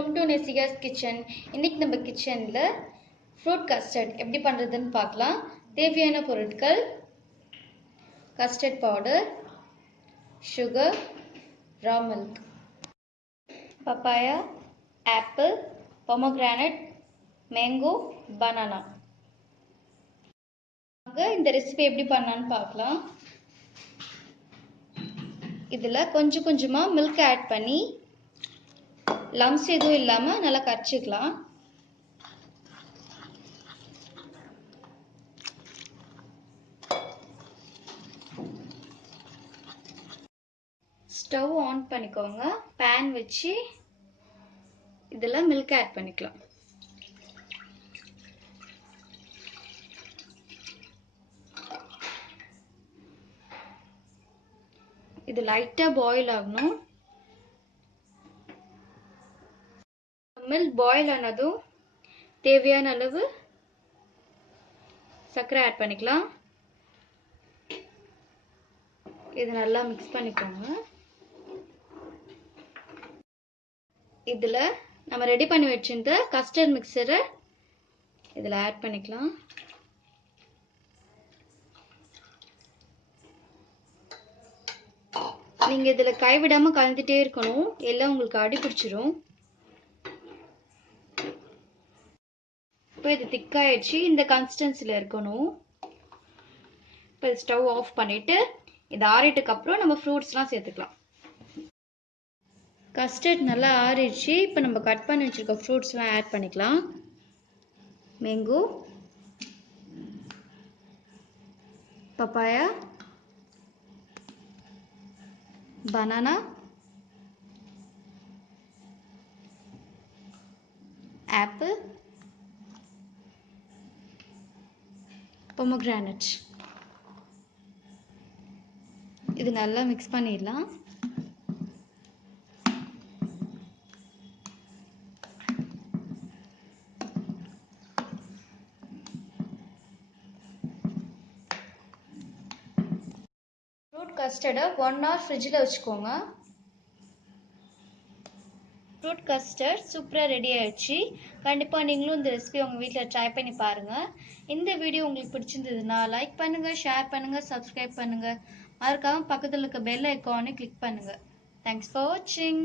Welcome to நெசிகாஸ் kitchen. இன்னைக்கு நம்ம கிச்சனில் ஃப்ரூட் கஸ்டர்ட் எப்படி பண்ணுறதுன்னு பார்க்கலாம். தேவையான பொருட்கள்: custard powder, sugar, raw milk, papaya, apple, pomegranate, mango, banana. இந்த ரெசிபி எப்படி பண்ணலான்னு பார்க்கலாம். இதில் கொஞ்சம் கொஞ்சமாக மில்க் ஆட் பண்ணி லம்ஸ் எதுவும் இல்லாமல் நல்லா கரைச்சிக்கலாம். ஸ்டவ் ஆன் பண்ணிக்கோங்க. பேன் வச்சு இதில் மில்க் ஆட் பண்ணிக்கலாம். இது லைட்டாக பாயில் ஆகணும். மில்க் பாயில் ஆனதும் தேவையான அளவு சர்க்கரை ஆட் பண்ணிக்கலாம். இது நல்லா மிக்ஸ் பண்ணிக்கோங்க. இதில் நம்ம ரெடி பண்ணி வச்சிருந்த கஸ்டர்ட் மிக்சரை இதில் ஆட் பண்ணிக்கலாம். நீங்கள் இதில் கைவிடாமல் கலந்துட்டே இருக்கணும், எல்லாம் உங்களுக்கு அடி பிடிச்சிரும். இப்போ இது திக்காயிடுச்சு, இந்த கன்சிஸ்டன்சியில் இருக்கணும். இப்போ ஸ்டவ் ஆஃப் பண்ணிவிட்டு இது ஆறிட்டுக்கு அப்புறம் நம்ம ஃப்ரூட்ஸ்லாம் சேர்த்துக்கலாம். கஸ்டர்ட் நல்லா ஆறிடுச்சு. இப்போ நம்ம கட் பண்ணி வச்சுருக்க ஃப்ரூட்ஸ்லாம் ஆட் பண்ணிக்கலாம். Mango, papaya, banana, apple, pomegranate. இது நல்லா மிக்ஸ் பண்ணிடலாம். ஃப்ரூட் கஸ்டர்டை 1 hour ஃப்ரிட்ஜில் வச்சுக்கோங்க. ஃப்ரூட் கஸ்டர்ட் சூப்பராக ரெடி ஆயிடுச்சு. கண்டிப்பாக நீங்களும் இந்த ரெசிபி உங்கள் வீட்டில் ட்ரை பண்ணி பாருங்கள். இந்த வீடியோ உங்களுக்கு பிடிச்சிருந்ததுன்னா லைக் பண்ணுங்கள், ஷேர் பண்ணுங்கள், சப்ஸ்கிரைப் பண்ணுங்கள். மறக்காமல் பக்கத்தில் இருக்க பெல் ஐக்கானை கிளிக் பண்ணுங்கள். தேங்க்ஸ் ஃபார் வாட்சிங்.